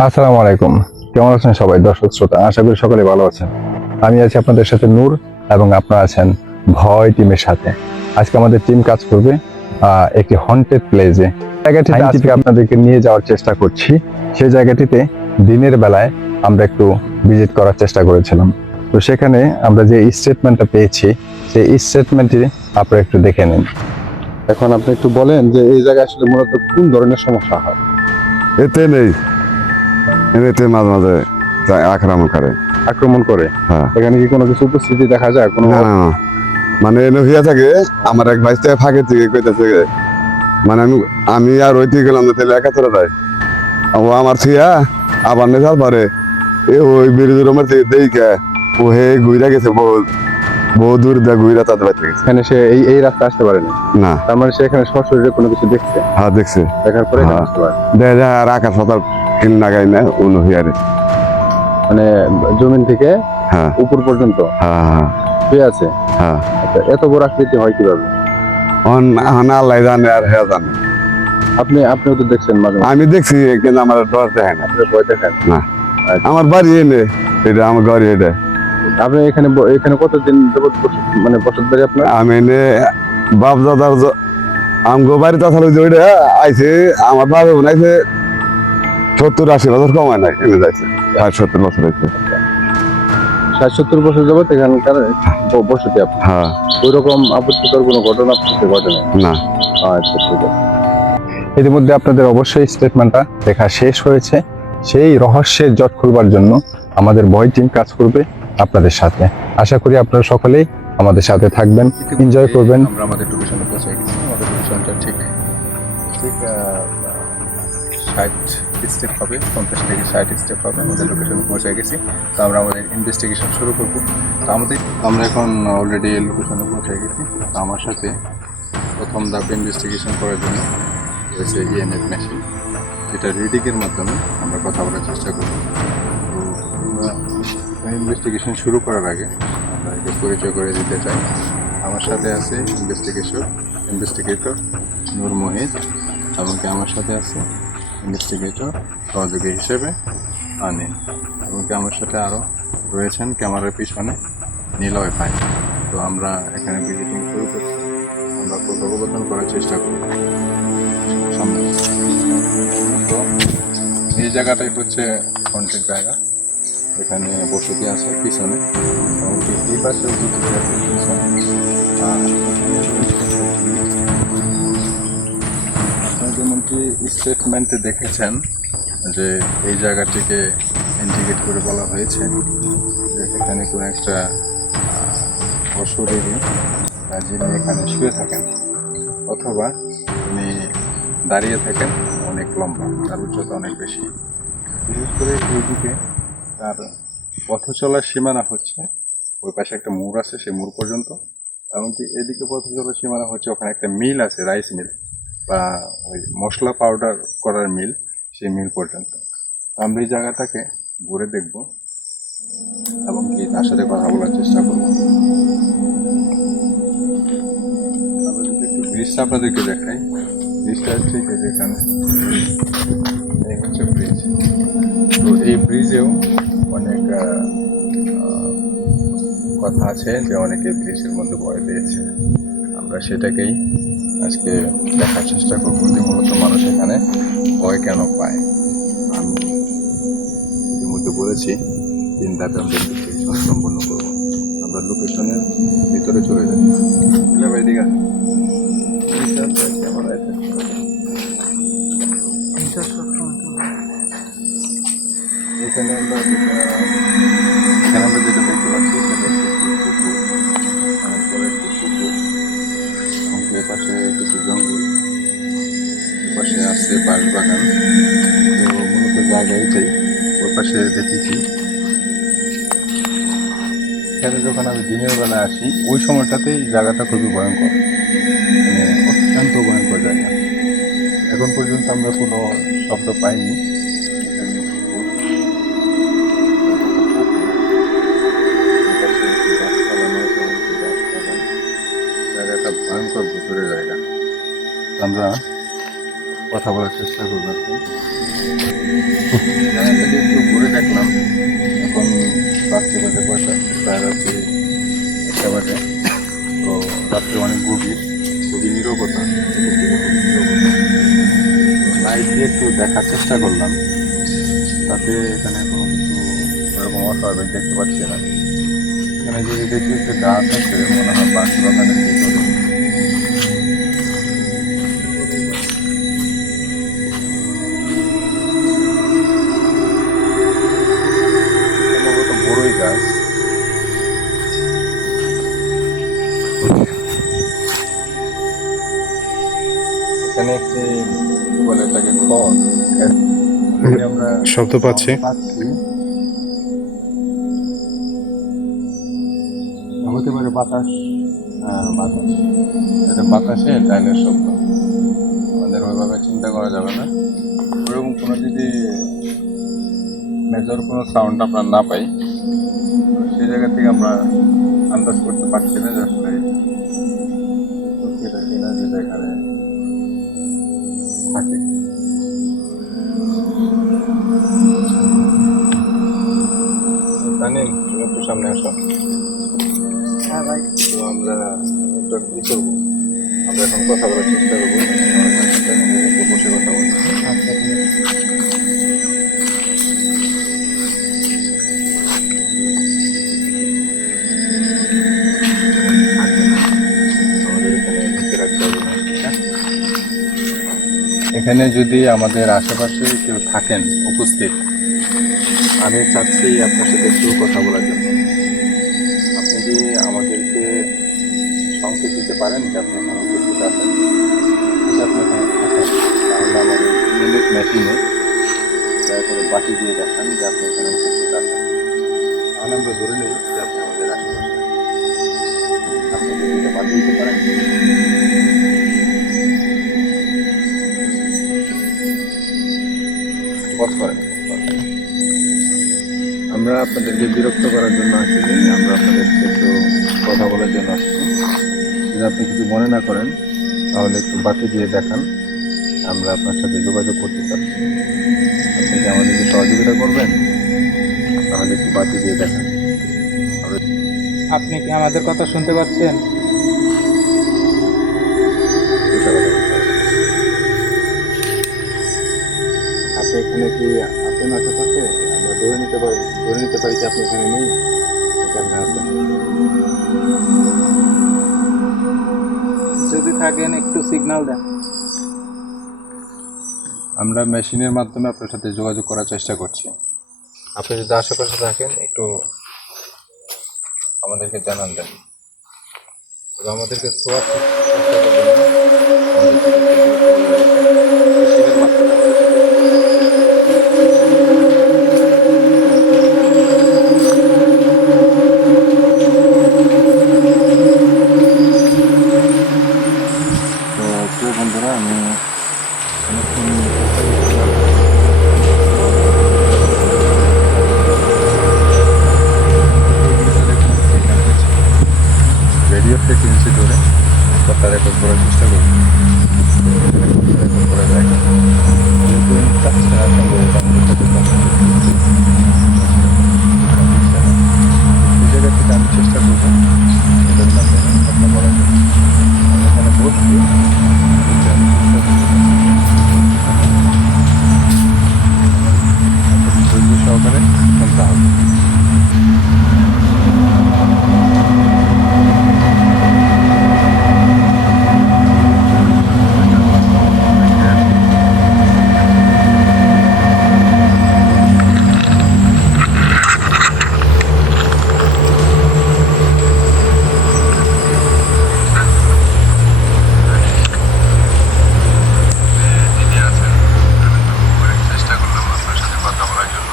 আসসালামু আলাইকুম। কেমন আছেন সবাই দর্শক শ্রোতা? আশা করি সকলে ভালো আছেন। আমি আছি আপনাদের সাথে নূর এবং আপনারা আছেন ভয় টিমের সাথে। আজকে আমাদের টিম কাজ করবে একটি হন্টেড প্লেসে। জায়গাটিতে আজকে আপনাদেরকে নিয়ে যাওয়ার চেষ্টা করছি। সেই জায়গাটিতে দিনের বেলায় আমরা একটু ভিজিট করার চেষ্টা করেছিলাম। তো সেখানে আমরা যে স্টেটমেন্টটা পেয়েছি সেই স্টেটমেন্টটি আপনারা একটু দেখে নিন। এখন আপনি একটু বলেন যে এই জায়গায় আসলে মূলত কোন ধরনের সমস্যা হয়? এতে নেই, এতে মাঝে মাঝে আক্রমণ করে। আক্রমণ করে? হ্যাঁ। এখানে কি কোনো কিছু উপস্থিতি দেখা যায়? কোনো না না না, মানে এনে হইয়া থাকে। আমার এক ভাই থেকে ফাঁকে থেকে কইতেছে, মানে আমি আর ওই থেকে গেলাম না, তাহলে একা চলে যায়। ও আমার থিয়া আবার নেশাল পারে ওই বিরোধী রুমের থেকে দেখে ও হে ঘুরে গেছে, বহু দূর দিয়ে ঘুরে তাদের বাড়িতে গেছে। এখানে সে এই রাস্তা আসতে পারেনি? না। তার মানে সে এখানে সরাসরি কোনো কিছু দেখছে? হ্যাঁ দেখছে। দেখার পরে এখানে হ্যাঁ। আসতে পারে? দেখা যায় আর আকাশ পাতাল কিল লাগাই না অন্য হিয়ারে। মানে জমিন থেকে হ্যাঁ উপর পর্যন্ত হ্যাঁ হ্যাঁ শুয়ে আছে? হ্যাঁ। আচ্ছা, এত বড় আকৃতি হয় কিভাবে? আল্লাহ জানে আর হ্যাঁ জানে। আপনিও তো দেখছেন মাঝে মাঝে? আমি দেখছি কিন্তু আমার ডর দেখে না। আপনি ভয় দেখেন না। আচ্ছা। আমার বাড়ি এনে এটা, আমার ঘরে এটা। আপনি এখানে কতদিন যাবত মানে বসত বাড়ি আপনার? আমি এনে বাপ দাদার আমগো বাড়িতে আসলে যে ওইটা আইছে, আমার বাবা আইছে 70-80 বছর কমায় নাই, এনে যাইছে 60-70 বছর হয়েছে। 60-70 বছর যাবত এখানকার বসতি আপনার? হ্যাঁ। ওই রকম আপত্তিকর কোনো ঘটনা আপনার ঘটে নাই? না। আচ্ছা, ঠিক আছে। ইতিমধ্যে আপনাদের অবশ্যই স্টেটমেন্টটা দেখা শেষ হয়েছে। সেই রহস্যের জট খুলবার জন্য আমাদের ভয় টিম কাজ করবে আপনাদের সাথে। আশা করি আপনারা সকলেই আমাদের সাথে থাকবেন, এনজয় করবেন। আমরা আমাদের লোকেশনে পৌঁছে গেছি। আমাদের লোকেশনটা ঠিক 60 স্টেপ হবে, 50 থেকে 60 স্টেপ হবে। আমাদের লোকেশনে পৌঁছে গেছি। তো আমরা আমাদের ইনভেস্টিগেশন শুরু করব। তো আমরা এখন অলরেডি লোকেশনে পৌঁছে গেছি। তো আমার সাথে প্রথম ধাপ ইনভেস্টিগেশন করার জন্য রয়েছে ইএমএফ মেশিন, যেটা রিডিংয়ের মাধ্যমে আমরা কথা বলার চেষ্টা করব। তো ইনভেস্টিগেশন শুরু করার আগে আমরা একে পরিচয় করে দিতে চাই। আমার সাথে আছে ইনভেস্টিগেটর নূর মোহিত, এমনকি আমার সাথে আছে ইনভেস্টিগেটর সহযোগী হিসেবে আনিল, এমনকি আমার সাথে আরও রয়েছেন ক্যামেরার পিছনে নিলয় ভাই। তো আমরা এখানে ভিজিটিং শুরু করছি। আমরা কথোপকথন করার চেষ্টা করব সামনে। তো এই জায়গাটাই হচ্ছে কন্টেন্ট জায়গা। এখানে বসতি আছে পিছনে, এমনকি এই পাশেও বসতি আছে পিছনে। আপনারা যেমনটি স্টেটমেন্টে দেখেছেন যে এই জায়গাটিকে ইন্ডিকেট করে বলা হয়েছে যে এখানে কোনো একটা অশরীরী যিনি এখানে শুয়ে থাকেন, অথবা তিনি দাঁড়িয়ে থাকেন, অনেক লম্বা, তার উচ্চতা অনেক বেশি। বিশেষ করে এইদিকে তার পথ চলার সীমানা হচ্ছে ওই পাশে একটা মোড় আছে, সেই মোড় পর্যন্ত। এমনকি এদিকে পথ চলার সীমানা হচ্ছে ওখানে একটা মিল আছে, রাইস মিল বা ওই মশলা পাউডার করার মিল, সেই মিল পর্যন্ত। আমরা এই জায়গাটাকে ঘুরে দেখব এবং কি তার সাথে কথা বলার চেষ্টা করব। আমরা যদি একটু ব্রিজটা আপনাদেরকে দেখাই, ব্রিজটা ঠিক আছে এখানে, এই হচ্ছে ব্রিজ। তো এই ব্রিজেও অনেক কথা আছে যে অনেকে ব্রিজের মধ্যে ভয় পেয়েছে। আমরা সেটাকেই আজকে দেখার চেষ্টা করবো যে মূলত মানুষ এখানে ভয় কেন পায়। আমি ইতিমধ্যে বলেছি 3 ধাপে আমরা ইনভেস্টিগেশন সম্পন্ন করবো। আমরা লোকেশনের ভিতরে চলে যাই। এদিকে এখানে আমরা যেটা দেখতে পাচ্ছি সেটা হচ্ছে এপাশে কিছু জঙ্গল, এপাশে আছে বাঁশবাগান। তো মূলত জায়গা এইটাই, ওর পাশে দেখেছি। এখানে যখন আমি দিনের বেলা আসি ওই সময়টাতেই জায়গাটা খুবই ভয়ঙ্কর, মানে অত্যন্ত ভয়ঙ্কর জায়গা। এখন পর্যন্ত আমরা কোনো শব্দ পাইনি। জায়গাটা ভয়ঙ্কর ভিতরে জায়গা। আমরা কথা বলার চেষ্টা করবো আর কি। এখান থেকে একটু ঘুরে দেখলাম, এখন রাত্রি বাজে কয়টা, প্রায় রাত্রি 1টা বাজে। তো রাত্রে অনেক গভীর, খুবই নীরবতা, লাইট দিয়ে একটু দেখার চেষ্টা করলাম, তাতে এখানে কোনো কিছু এরকম অস্বাভাবিক দেখতে পাচ্ছি না। এখানে যদি দেখি একটা গাছ আছে, মনে হয় বাঁশ বাগানের ভিতরে। সম্ভবত বড়ই গাছ। এখানে একটি কি বলে এটাকে খড়, আমরা শব্দ পাচ্ছি। হতে পারে বাতাস, বাতাস, এটা বাতাসে টাইলের শব্দ, আমাদের ওইভাবে চিন্তা করা যাবে না। ওরকম কোনো যদি মেজর কোনো সাউন্ড আমরা না পাই, সেই জায়গা থেকে আমরা আন্দাজ করতে পারছি না যে আসলে এটা কিনা যেটা এখানে থাকে। জানেন, তুমি একটু সামনে আসো। হ্যাঁ ভাই, তো আমরা একটা ই করবো, আমরা এখন কথা বলার চেষ্টা করবো, একটু বসে কথা বলবো। আচ্ছা ঠিক আছে। আমাদের এখানে ঢুকে রাখতে হবে না, হ্যাঁ? এখানে যদি আমাদের আশেপাশে কেউ থাকেন উপস্থিত, আমি চাচ্ছি আপনার সাথে একটু কথা বলার জন্য। আপনি কি আমাদেরকে সংকেত দিতে পারেন যে আপনি এখানে উপস্থিত আছেন? যদি আপনি এখানে থাকেন, তাহলে আমাদের মিনিট মেশিনে দয়া করে বাটি দিয়ে দেখান যে আপনি এখানে উপস্থিত আছেন। তাহলে আমরা ধরে নেব যে আপনি আমাদের আশেপাশে। আপনি কি এটা বাটি দিতে পারেন? পজ করেন। আমরা আপনাদেরকে বিরক্ত করার জন্য আসিনি, আমরা আপনাদেরকে একটু কথা বলার জন্য আসছি। যদি আপনি কিছু মনে না করেন, তাহলে একটু বাতি দিয়ে দেখান, আমরা আপনার সাথে যোগাযোগ করতে চাচ্ছি। আপনি কি আমাদেরকে সহযোগিতা করবেন? তাহলে একটু বাতি দিয়ে দেখান। আপনি কি আমাদের কথা শুনতে পাচ্ছেন? দুইটা কথা বলতে হবে। আপনি এখানে কি আছেন আশেপাশে? আমরা ধরে নিতে পারি যে আপনি এখানে নেই, এখানে আছেন। যদি থাকেন একটু সিগন্যাল দেন। আমরা মেশিনের মাধ্যমে আপনার সাথে যোগাযোগ করার চেষ্টা করছি। আপনি যদি আশেপাশে থাকেন, একটু আমাদেরকে জানান দেন, তবে আমাদেরকে ছোঁয়ার চেষ্টা করবেন না। আমাদেরকে একটু মেশিনের মাধ্যমে আমাদের সাথে তো প্রিয় বন্ধুরা, আমি অনেকক্ষণ চেষ্টা করছিলাম। রেডিও ফ্রিকোয়েন্সি ধরে কথা রেকর্ড করার চেষ্টা করব, রেকর্ড করা যায় না। যেহেতু চাচ্ছে না, সম্ভবত আমাদের সাথে কথা বলতে। সেই জায়গা থেকে আমি চেষ্টা করবো এদের মাধ্যমে কথা বলার জন্য। আমি এখানে বসছি, ধৈর্য সহকারে শুনতে হবে। চেষ্টা করলাম আপনার সাথে কথা বলার জন্য।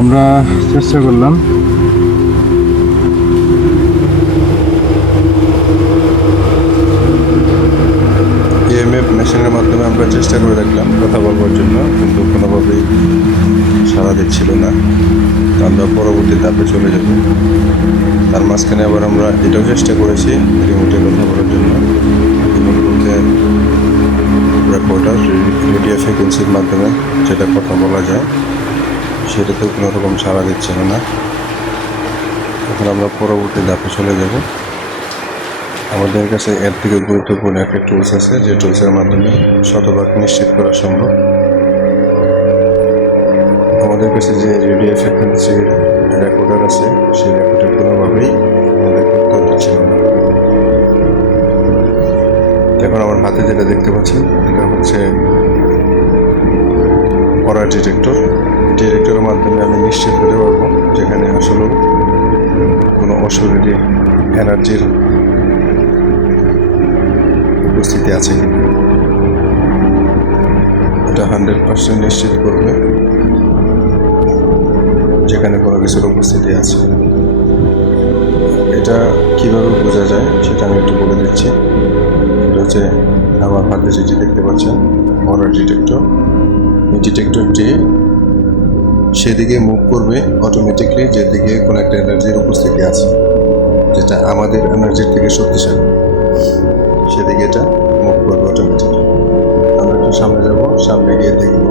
আমরা চেষ্টা করলাম EMF মেশিনের মাধ্যমে আমরা চেষ্টা করে দেখলাম কথা বলবার জন্য, কিন্তু কোনোভাবেই সাড়া দিচ্ছিল না। তো আমরা পরবর্তী ধাপে চলে যাব। তার মাঝখানে আবার আমরা এটাও চেষ্টা করেছি রিমোটে কথা বলার জন্য। রিমোট বলতে রেকর্ডার, রেডিও ফ্রিকোয়েন্সির মাধ্যমে যেটা কথা বলা যায়, সেটাতেও কোনো রকম সাড়া দিচ্ছিল না। এখন আমরা পরবর্তী ধাপে চলে যাব। আমাদের কাছে এর থেকে গুরুত্বপূর্ণ একটা টুলস আছে, যে টুলসের মাধ্যমে শতভাগ নিশ্চিত করা সম্ভব। আমাদের কাছে যে রেডিও ফ্রিকোয়েন্সির রেকর্ডার আছে, সেই রেকর্ডার কোনোভাবেই আমাদের উত্তর দিচ্ছিল না। এখন আমার হাতে যেটা দেখতে পাচ্ছেন, এটা হচ্ছে অরা ডিটেক্টর। ডিটেক্টরের মাধ্যমে আমি নিশ্চিত হতে পারবো যেখানে আসলেও কোনো অশরীরী এনার্জির উপস্থিতি আছে কিনা। এটা 100% নিশ্চিত করবে যেখানে কোনো কিছুর উপস্থিতি আছে। এটা কিভাবে বোঝা যায় সেটা আমি একটু বলে দিচ্ছি। এটা হচ্ছে আমার হাতে যেটি দেখতে পাচ্ছেন, অরা ডিটেক্টর। এই ডিটেক্টরটি সেদিকে মুভ করবে অটোমেটিকলি যেদিকে কোনো একটা এনার্জির উপস্থিতি আছে, যেটা আমাদের এনার্জির থেকে শক্তিশালী, সেদিকে এটা মুভ করবে অটোমেটিকলি। আমরা একটু সামনে যাব, সামনে গিয়ে দেখব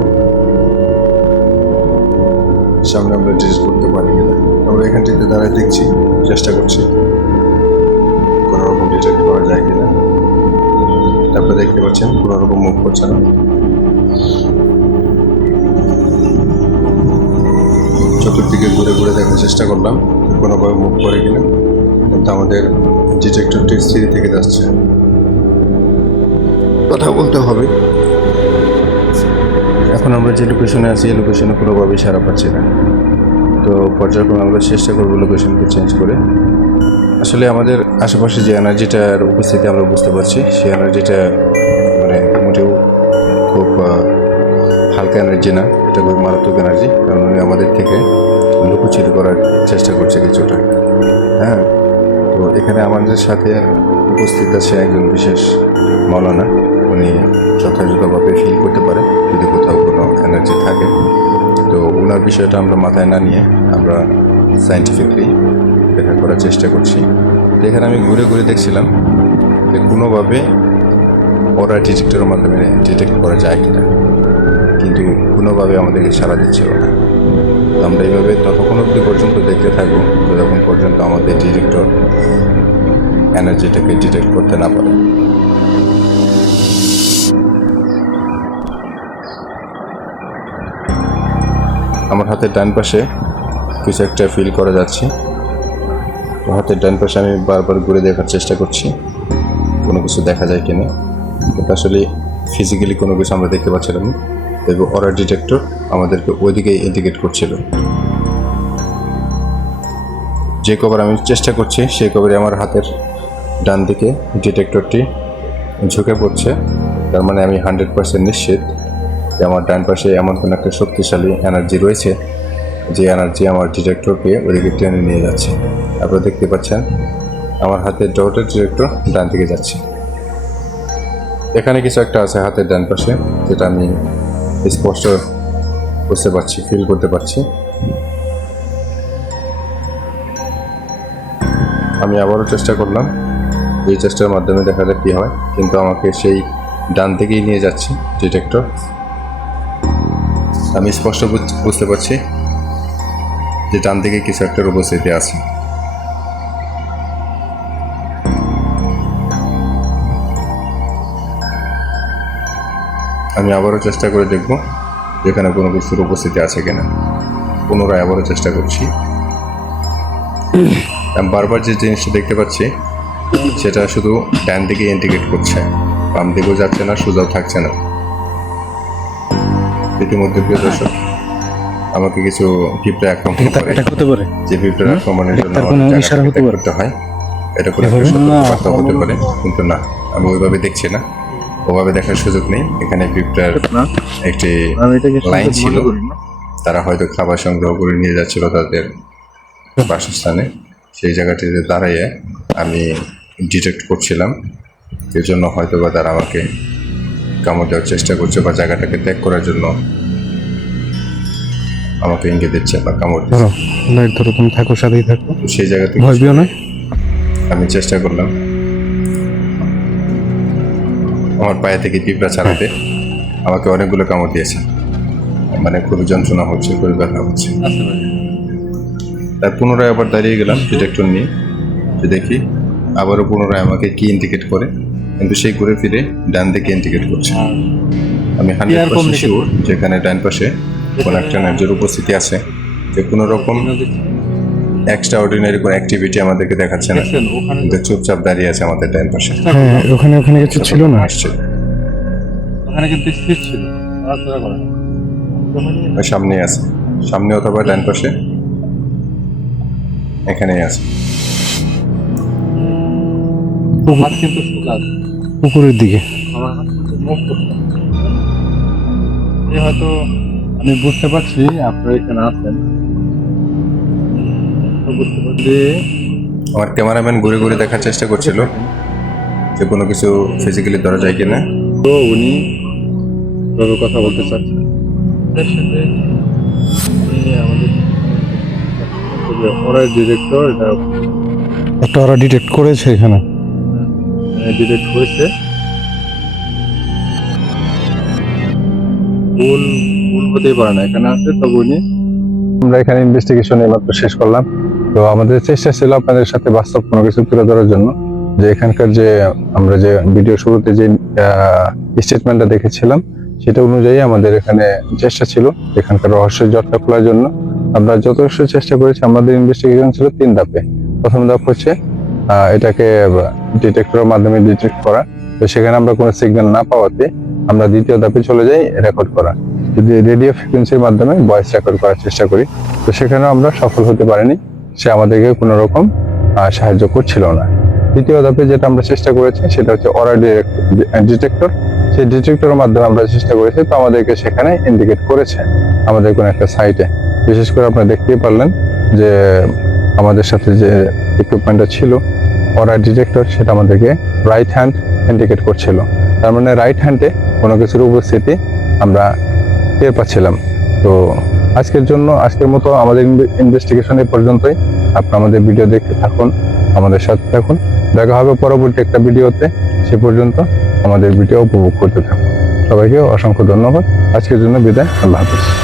সামনে আমরা ডিটেক্ট করতে পারি কিনা। আমরা এখানটিতে দাঁড়ায় দেখছি, চেষ্টা করছি কোনো রকম ডিটেক্ট করা যায় কিনা। তারপরে দেখতে পাচ্ছেন কোনো রকম মুভ করছে না। চতুর্দিকে ঘুরে ঘুরে দেখার চেষ্টা করলাম কোনোভাবে মুভ করে কিনা, কিন্তু আমাদের ডিটেক্টরটি স্থির থেকে যাচ্ছে। কথা বলতে হবে। এখন আমরা যে লোকেশনে আছি, এই লোকেশনে কোনোভাবেই সাড়া পাচ্ছি না। তো পর্যায়ক্রমে আমরা চেষ্টা করবো লোকেশনকে চেঞ্জ করে। আসলে আমাদের আশেপাশে যে এনার্জিটার উপস্থিতি আমরা বুঝতে পারছি, সেই এনার্জিটা মানে মোটেও খুব হালকা এনার্জি না, এটা খুব মারাত্মক এনার্জি। কারণ উনি আমাদের থেকে লুকোচুরি করার চেষ্টা করছে কিছুটা। হ্যাঁ, তো এখানে আমাদের সাথে উপস্থিত আছে একজন বিশেষ মৌলানা। উনি যথাযথভাবে ফিল করতে পারে যদি কোথাও কোনো এনার্জি থাকে। তো ওনার বিষয়টা আমরা মাথায় না নিয়ে আমরা সায়েন্টিফিকলি দেখা করার চেষ্টা করছি। তো এখানে আমি ঘুরে ঘুরে দেখছিলাম যে কোনোভাবে ওরা ডিটেক্টরের মাধ্যমে ডিটেক্ট করা যায় কিনা, কিন্তু কোনোভাবে আমাদেরকে সাড়া দিচ্ছিল না। তো আমরা এইভাবে ততক্ষণ অবধি পর্যন্ত দেখতে থাকবো যতক্ষণ পর্যন্ত আমাদের ডিটেক্টর এনার্জিটাকে ডিটেক্ট করতে না পারে। আমার হাতের ডান পাশে কিছু একটা ফিল করা যাচ্ছে। তো হাতের ডান পাশে আমি বারবার ঘুরে দেখার চেষ্টা করছি কোনো কিছু দেখা যায় কিনা, কিন্তু আসলে ফিজিক্যালি কোনো কিছু আমরা দেখতে পাচ্ছিলাম না। এবং অরা ডিটেক্টর আমাদেরকে ওইদিকে ইন্ডিকেট করছিল। যে কভার আমি চেষ্টা করছি সেই কভারে আমার হাতের ডান দিকে ডিটেক্টরটি ঝুঁকে পড়ছে। তার মানে আমি 100% নিশ্চিত যে আমার ডান পাশে এমন কোনো একটা শক্তিশালী এনার্জি রয়েছে, যে এনার্জি আমার ডিটেক্টরকে ওইদিকে টেনে নিয়ে যাচ্ছে। আপনারা দেখতে পাচ্ছেন আমার হাতের ডটের ডিটেক্টর ডান দিকে যাচ্ছে। এখানে কিছু একটা আছে হাতের ডান পাশে, যেটা আমি স্পষ্ট বুঝতে পারছি, ফিল করতে পারছি। আমি আবারও চেষ্টা করলাম, এই চেষ্টার মাধ্যমে দেখা যাক কী হয়, কিন্তু আমাকে সেই ডান দিকেই নিয়ে যাচ্ছে ডিটেক্টর। আমি স্পষ্ট বুঝতে পারছি যে ডান দিকে কিছু একটার উপস্থিতি আছে। আমি আবারও চেষ্টা করে দেখব যেখানে কোনো কিছুর উপস্থিতি আছে কিনা। পুনরায় আবারও চেষ্টা করছি। আমি বারবার যে জিনিসটা দেখতে পাচ্ছি সেটা শুধু ডান দিকে ইন্ডিকেট করছে, বাম দিকেও যাচ্ছে না, সোজাও থাকছে না। ইতিমধ্যে প্রিয় দর্শক, আমাকে কিছু পিঁপড়ে আক্রমণ করে, যে পিঁপড়ে আক্রমণের জন্য করতে হয়, এটা কোনো বার্তা হতে পারে, কিন্তু না, আমি ওইভাবে দেখছি না, ওভাবে দেখার সুযোগ নেই। এখানে পিঁপড়ার একটি লাইন ছিল, তারা হয়তো খাবার সংগ্রহ করে নিয়ে যাচ্ছিল তাদের বাসস্থানে। সেই জায়গাটিতে দাঁড়িয়ে আমি ডিটেক্ট করছিলাম, এর জন্য হয়তো বা তারা আমাকে কামড় দেওয়ার চেষ্টা করছে বা জায়গাটাকে ত্যাগ করার জন্য আমাকে ইঙ্গিত দিচ্ছে বা কামড় দিচ্ছে। ধরো লাইট ধরো, তুমি থাকো, সাথেই থাকো, তো সেই জায়গা থেকে ভয় পেও না। আমি চেষ্টা করলাম আমার পায়ে থেকে পিঁপড়া ছাড়াতে। আমাকে অনেকগুলো কামড় দিয়েছে, মানে খুবই যন্ত্রণা হচ্ছে, খুবই ব্যথা হচ্ছে। তার পুনরায় আবার দাঁড়িয়ে গেলাম ডিটেক্টর নিয়ে, যে দেখি আবারও পুনরায় আমাকে কি ইন্ডিকেট করে, কিন্তু সেই ঘুরে ফিরে ডান দিকে ইন্ডিকেট করছে। আমি 100% শিওর যেখানে ডান পাশে কোনো একটা ন্যায্যের উপস্থিতি আছে, যে কোনো রকম এক্সট্রা অর্ডিনারি কোনো অ্যাক্টিভিটি আমাদেরকে দেখাচ্ছে না, কিন্তু চুপচাপ দাঁড়িয়ে আছে আমাদের ডান পাশে। হ্যাঁ, ওখানে ওখানে কিছু ছিল না। আসছে ওখানে কিন্তু স্থির ছিল, নড়াচড়া করে না। ওই সামনেই আছে, সামনে অথবা ডান পাশে, এখানেই আছে। হাত কিন্তু সোজা আছে। পুকুরের দিকে। আমার হাত কিন্তু মুভ করছে। এই হয়তো আমি বুঝতে পারছি আপনারা এখানে আছেন, তো বুঝতে পারছি আমার ক্যামেরাম্যান ঘুরে ঘুরে দেখার চেষ্টা করছিল যে কোনো কিছু ফিজিক্যালি ধরা যায় কিনা। তো উনি তবে কথা বলতে চাচ্ছেন এর সাথে। আমাদের ওরা ডিরেক্টর, এটা একটা ওরা ডিটেক্ট করেছে এখানে। ডিরেক্ট হয়েছে। ভুল ভুল হতেই পারে না, এখানে আছে। তবে উনি, আমরা এখানে ইনভেস্টিগেশন এইমাত্র শেষ করলাম। তো আমাদের চেষ্টা ছিল আপনাদের সাথে বাস্তব কোনো কিছু তুলে ধরার জন্য, যে এখানকার যে আমরা যে ভিডিও শুরুতে যে স্টেটমেন্টটা দেখেছিলাম সেটা অনুযায়ী আমাদের এখানে চেষ্টা ছিল এখানকার রহস্যের জটটা খোলার জন্য। আমরা যথেষ্ট চেষ্টা করেছি। আমাদের ইনভেস্টিগেশন ছিল 3 ধাপে। প্রথম ধাপ হচ্ছে এটাকে ডিটেক্টরের মাধ্যমে ডিটেক্ট করা। তো সেখানে আমরা কোনো সিগন্যাল না পাওয়াতে আমরা দ্বিতীয় ধাপে চলে যাই রেকর্ড করা, যদি রেডিও ফ্রিকোয়েন্সির মাধ্যমে ভয়েস রেকর্ড করার চেষ্টা করি। তো সেখানেও আমরা সফল হতে পারিনি, সে আমাদেরকে কোনো রকম সাহায্য করছিল না। দ্বিতীয় ধাপে যেটা আমরা চেষ্টা করেছি সেটা হচ্ছে অরা ডিটেক্টর। সেই ডিটেক্টরের মাধ্যমে আমরা চেষ্টা করেছি, তো আমাদেরকে সেখানে ইন্ডিকেট করেছে আমাদের কোনো একটা সাইটে। বিশেষ করে আপনারা দেখতেই পারলেন যে আমাদের সাথে যে ইকুইপমেন্টটা ছিল অরা ডিটেক্টর, সেটা আমাদেরকে রাইট হ্যান্ড ইন্ডিকেট করছিল। তার মানে রাইট হ্যান্ডে কোনো কিছুর উপস্থিতি আমরা টের পাচ্ছিলাম। তো আজকের মতো আমাদের ইনভেস্টিগেশন এই পর্যন্তই। আপনারা আমাদের ভিডিও দেখতে থাকুন, আমাদের সাথে থাকুন। দেখা হবে পরবর্তী একটা ভিডিওতে। সে পর্যন্ত আমাদের ভিডিও উপভোগ করতে থাকুন। সবাইকে অসংখ্য ধন্যবাদ। আজকের জন্য বিদায়। আল্লাহ হাফিজ।